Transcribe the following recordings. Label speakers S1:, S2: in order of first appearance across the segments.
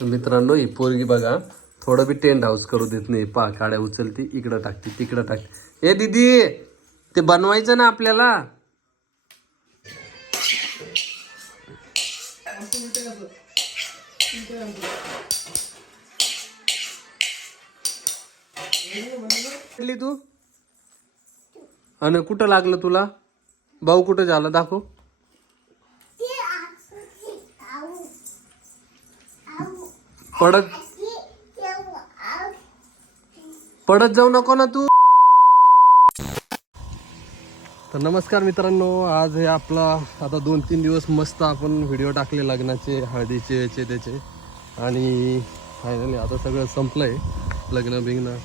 S1: तर मित्रांनो ही पोरगी बघा थोडं बी टेंट हाऊस करू देत नाही. पा काड्या उचलती इकडं टाकते तिकडं टाकते. ए दीदी ते बनवायचं ना आपल्याला? तू? आणि कुठं लागलं तुला? भाऊ कुठं झालं? दाखव. पडत पडत जाऊ नको ना तू. तर नमस्कार मित्रांनो आज हे आपला आता दोन तीन दिवस मस्त आपण व्हिडिओ टाकले लग्नाचे हळदीचे याचे त्याचे आणि फायनली आता सगळं संपलंय लग्न बिग्न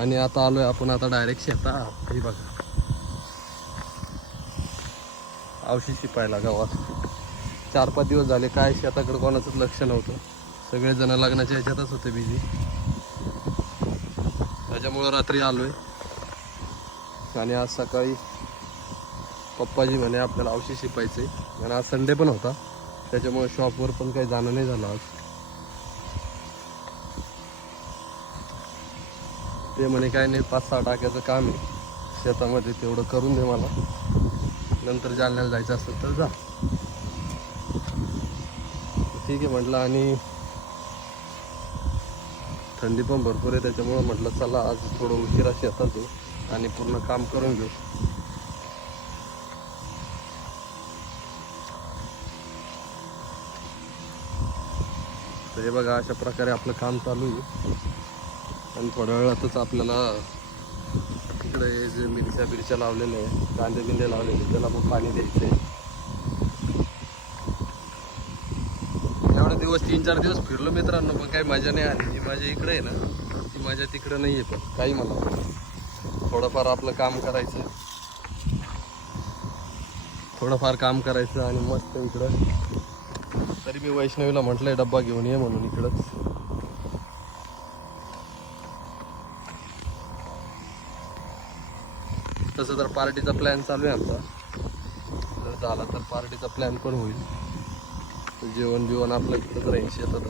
S1: आणि आता आलोय आपण आता डायरेक्ट शेतात. हे बघा. औषध शिपायला गावात. चार पाच दिवस झाले काय शेताकडे कोणाचंच लक्ष नव्हतं. सगळेजण लग्नाच्या ह्याच्यातच होते बिझी त्याच्यामुळं रात्री आलोय. आणि आज सकाळी पप्पाजी म्हणे आपल्याला औषध शिपायचे आणि आज संडे पण होता. त्याच्यामुळे शॉपवर पण काही जाणं नाही झालं आज. ते म्हणे काय नाही पाच सहा टाक्याचं काम आहे. शेतामध्ये तेवढं करून दे मला. नंतर जालन्याला जायचं असेल तर जा. ठीक आहे म्हटलं. आणि थंडी पण भरपूर आहे त्याच्यामुळं म्हटलं चला आज थोडं उशिरा शेतात आणि पूर्ण काम करून घेऊ. तर हे बघा अशा प्रकारे आपलं काम चालू आहे. आणि थोड्या वेळातच आपल्याला इकडे जे मिरच्या बिरच्या लावलेल्या आहे कांदे बिंदे लावलेले त्याला पण पाणी द्यायचं आहे दिवस तीन चार दिवस फिरलो मित्रांनो पण काही मजा नाही आली. जी माझ्या इकडे आहे ना ती मजा तिकडं नाही आहे पण काही मला. थोडंफार आपलं काम करायचं. थोडंफार काम करायचं आणि मस्त इकडं. तरी मी वैष्णवीला म्हटलंय डब्बा घेऊन ये म्हणून इकडंच. तसं तर पार्टीचा प्लॅन चालू आहे आमचा. जर झाला तर पार्टीचा प्लॅन पण होईल. जेवण बिवण आपलं इकडंच राहील शेतात.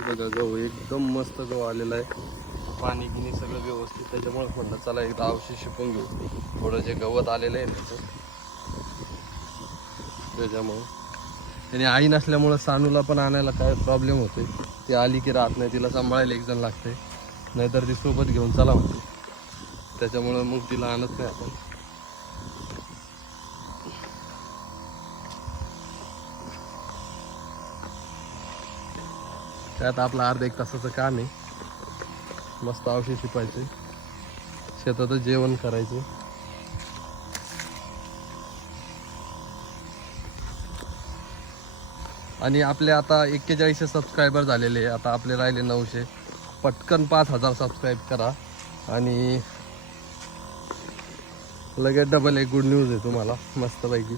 S1: बघा गहू एकदम मस्त गहू आलेला आहे. पाणी गिनी सगळं व्यवस्थित त्याच्यामुळे म्हणलं चला एकदा औषध शिपून घेऊ. थोडं जे गवत आलेलं आहे त्याचं त्याच्यामुळे. त्याने आई नसल्यामुळं सानूला पण आणायला काय प्रॉब्लेम होते ती आली की राहत नाही तिला सांभाळायला एक जण लागते नाहीतर ती सोबत घेऊन चला म्हणते त्याच्यामुळं मग तिला आणत नाही आपण. त्यात आपलं अर्धा एक तासाचं काम आहे. मस्त औषध शिपायचे शेतातच जेवण करायचे. आणि आपले आता एक्केचाळीसशे सबस्क्रायबर झालेले आता आपले राहिले नऊशे. पटकन पाच हजार सबस्क्राईब करा. आणि लगेच डबल एक गुड न्यूज आहे तुम्हाला मस्तपैकी.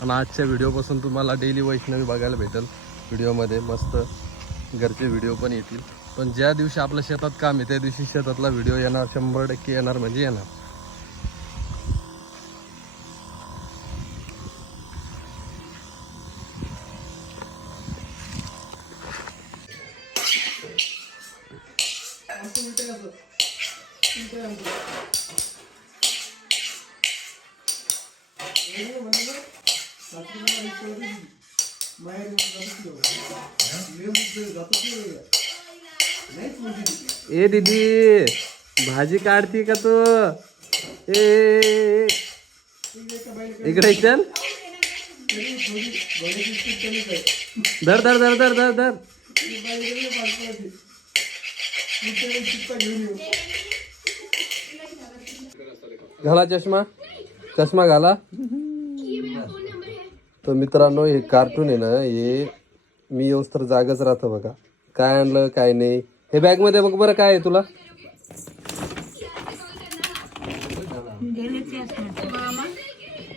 S1: आणि आजच्या व्हिडिओपासून तुम्हाला डेली वैष्णवी बघायला भेटेल. व्हिडिओमध्ये मस्त घरचे व्हिडिओ पण येतील. पण ज्या दिवशी आपल्या शेतात काम आहे त्या दिवशी शेतातला व्हिडिओ येणार शंभर टक्के येणार म्हणजे येणार. ए, दीदी, भाजी काढती का तू? ए. इकडे चल. धर धर धर धर धर धर. घाला चष्मा. चष्मा घाला. तर मित्रांनो हे कार्टून आहे ना हे मी येऊस तर जागच राहतं बघा. काय आणलं काय नाही. हे बॅगमध्ये बघ बरं काय आहे तुला.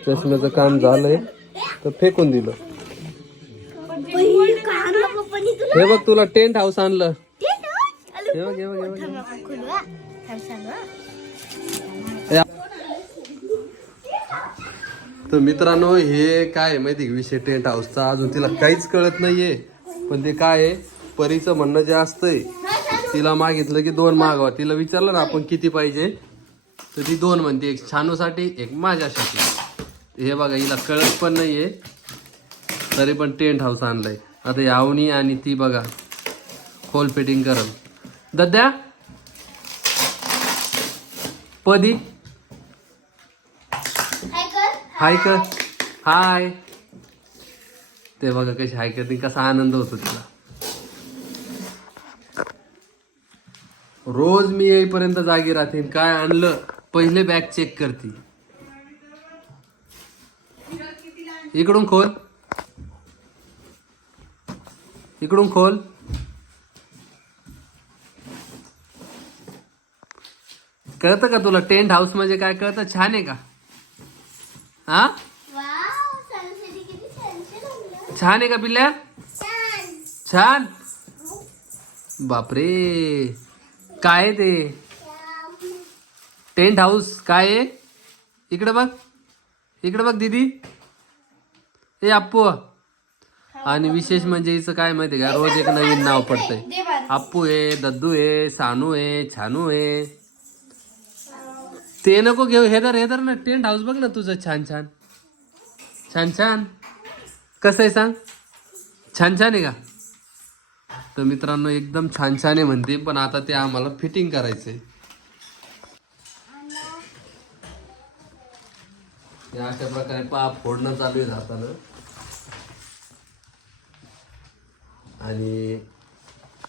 S1: चष्म्याचं काम झालंय तर फेकून दिलं.
S2: हे बघ तुला टेंट हाऊस आणलं. हे बघ हे बघ हे बघ, तर मित्रांनो हे काय आहे माहिती विषय टेंट हाऊसचा अजून तिला काहीच कळत नाहीये. पण ते काय आहे? परीचं म्हणणं जे असतंय तिला मागितलं की दोन मागवा. तिला विचारलं ना आपण किती पाहिजे? तर ती दोन म्हणते एक छानूसाठी एक माझ्यासाठी. हे बघा हिला कळत पण नाहीये. तरी पण टेंट हाऊस आणलंय. आता यावनी आणि ती बघा. खोल फिटिंग करल दद्या? पदी? हाय कर. हाय. ते बघा कशी हाय करते कसा आनंद होतो तिला. रोज मी येईपर्यंत जागी राहते काय आणलं पहिले बॅग चेक करते. इकडून खोल. इकडून खोल. कळतं का तुला? टेंट हाऊस म्हणजे काय? कळतं? छान आहे का? हा छान आहे का पिल्ल्या
S3: छान
S2: बापरे काय ते टेंट हाऊस काय आहे इकडे बघ इकडे बघ दीदी हे अप्पू आणि विशेष म्हणजे हिचं काय माहिती का रोज एक नवीन नाव पडतंय अप्पू आहे दद्दू आहे सानू आहे छानू आहे ते नको घेऊ. हे तर हे तर ना. टेंट हाऊस बघ ना तुझं. छान छान. छान छान. कसं आहे सांग? छान छान आहे का? तर मित्रांनो एकदम छान छान आहे म्हणते. पण आता ते आम्हाला फिटिंग करायचंय. अशा प्रकारे पा फोडणं चालू आहे जाताना. आणि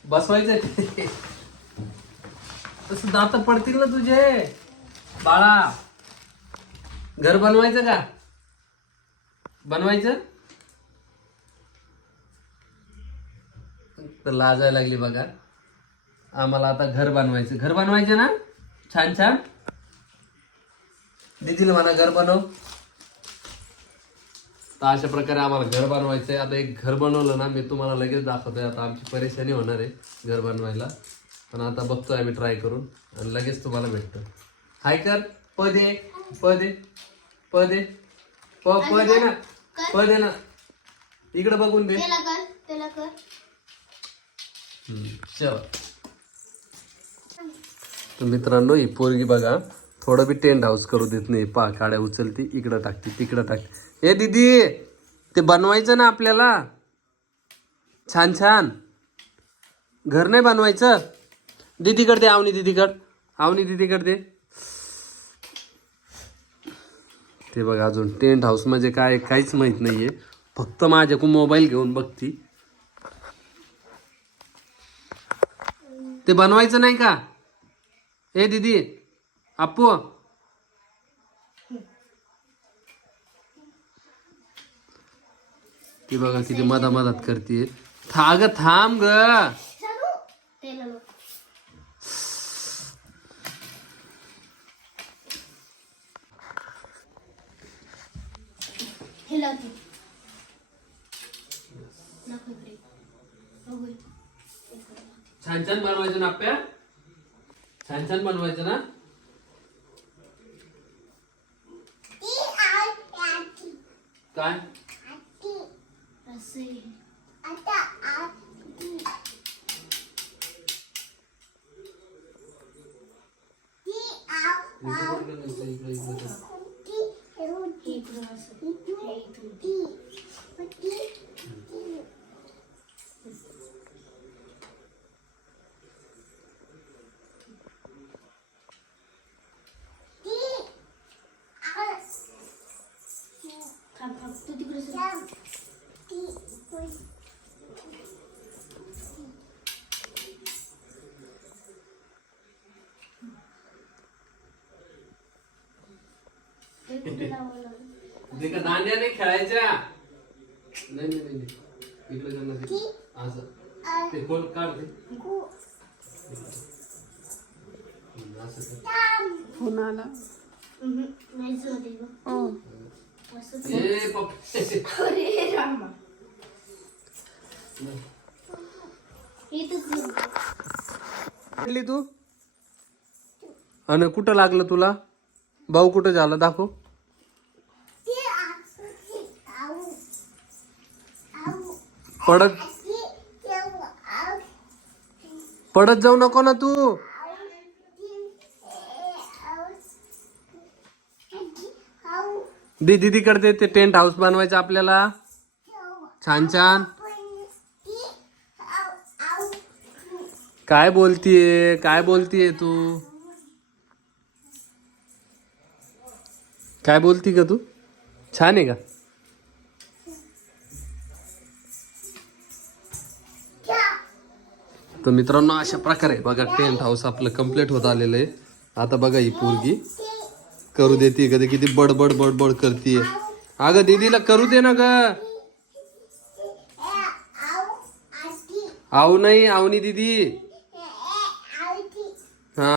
S2: बसवायचं तसं दात पडतील ना तुझे. बाळा घर बनवायचं का? बनवायचं? तर लाजायला लागली बघा. आम्हाला आता घर बनवायचं. घर बनवायचं ना? छान छान. दीदीला म्हणा घर बनव. तर अशा प्रकारे आम्हाला घर बनवायचंय. आता एक घर बनवलं ना मी तुम्हाला लगेच दाखवतोय. आता आमची परेशानी होणार आहे घर बनवायला. पण आता बघतोय आम्ही ट्राय करून. आणि लगेच तुम्हाला भेटतो. हाय कर. प दे प दे प दे प प दे ना. प दे ना. इकडे बघून दे.
S3: त्याला कर त्याला कर.
S2: हम्म, चल. तर मित्रांनो ही पोरगी बघा थोडं बी टेंट हाऊस करू देत नाही. पा काड्या उचलती इकडं टाकते तिकडं टाकते. ए दीदी ते बनवायचं ना आपल्याला? छान छान. घर नाही बनवायचं? दीदीकडे दे आवनी दीदीकड. आवनी दीदीकडे दे. ते बघा अजून टेंट हाऊस म्हणजे काय काहीच माहीत नाहीये. फक्त माझ्याकडून मोबाईल घेऊन बघती. ते बनवायचं नाही का? ए दीदी आपू. ती बघा किती मधा मधात करते था ग थांब ग
S3: चालू त्याला लो हे लावते नको इकडे. बघू इथे.
S2: छान छान बनवायचं ना आप्या छान छान बनवायचं ना? काय?
S3: असं इकडं असं. हे इथून. थांब थांब तू तिकडे सर. हे कुठे लावावं लागेल?
S2: ते का दांड्या नाही खेळायच्या नाही नाही नाही नाही. इकडे जाणार ते. असं ते असं कर. ए पप्पा
S3: जा.
S2: कुठली तू आणि कुठं लागलं तुला भाऊ कुठं झाला दाखव पडत पडत जाऊ नको ना तू. दी दीदीकडे ते टेंट हाऊस बनवायचं आपल्याला. छान छान. काय बोलतीये? काय बोलतीये तू? काय बोलती का तू? छान आहे का? तर मित्रांनो अशा प्रकारे बघा टेंट हाऊस आपलं कंप्लीट होत आलेलं आहे. आता बघा ही पोरगी. करू देते कधी किती बडबड बडबड करते अगं दीदीला करू दे ना ग. आऊ नाही आवनी दीदी.